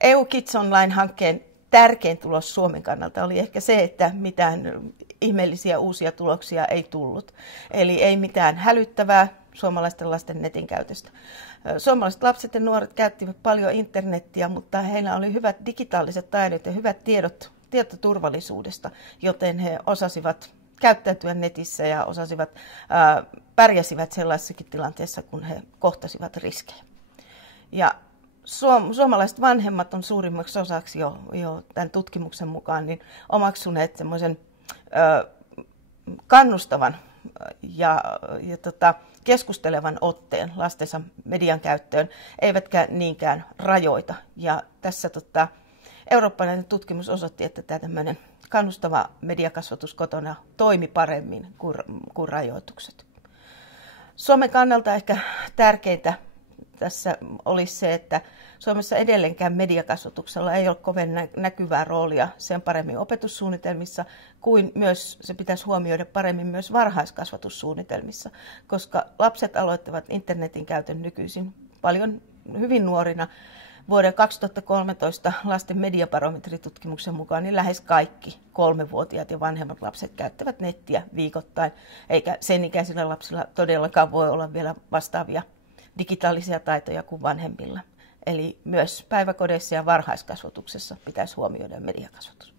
EU Kids Online-hankkeen tärkein tulos Suomen kannalta oli ehkä se, että mitään ihmeellisiä uusia tuloksia ei tullut. Eli ei mitään hälyttävää suomalaisten lasten netin käytöstä. Suomalaiset lapset ja nuoret käyttivät paljon internettiä, mutta heillä oli hyvät digitaaliset taidot ja hyvät tiedot tietoturvallisuudesta, joten he osasivat käyttäytyä netissä ja pärjäsivät sellaisessakin tilanteessa, kun he kohtasivat riskejä. Ja suomalaiset vanhemmat on suurimmaksi osaksi jo tämän tutkimuksen mukaan niin omaksuneet semmoisen kannustavan ja keskustelevan otteen lastensa median käyttöön, eivätkä niinkään rajoita. Ja tässä eurooppalainen tutkimus osoitti, että tämä tämmöinen kannustava mediakasvatus kotona toimi paremmin kuin rajoitukset. Suomen kannalta ehkä tärkeintä tässä olisi se, että Suomessa edelleenkään mediakasvatuksella ei ole kovin näkyvää roolia sen paremmin opetussuunnitelmissa, kuin myös se pitäisi huomioida paremmin myös varhaiskasvatussuunnitelmissa, koska lapset aloittavat internetin käytön nykyisin paljon hyvin nuorina. Vuoden 2013 lasten mediabarometritutkimuksen mukaan niin lähes kaikki 3-vuotiaat ja vanhemmat lapset käyttävät nettiä viikoittain, eikä sen ikäisillä lapsilla todellakaan voi olla vielä vastaavia digitaalisia taitoja kuin vanhemmilla. Eli myös päiväkodeissa ja varhaiskasvatuksessa pitäisi huomioida mediakasvatus.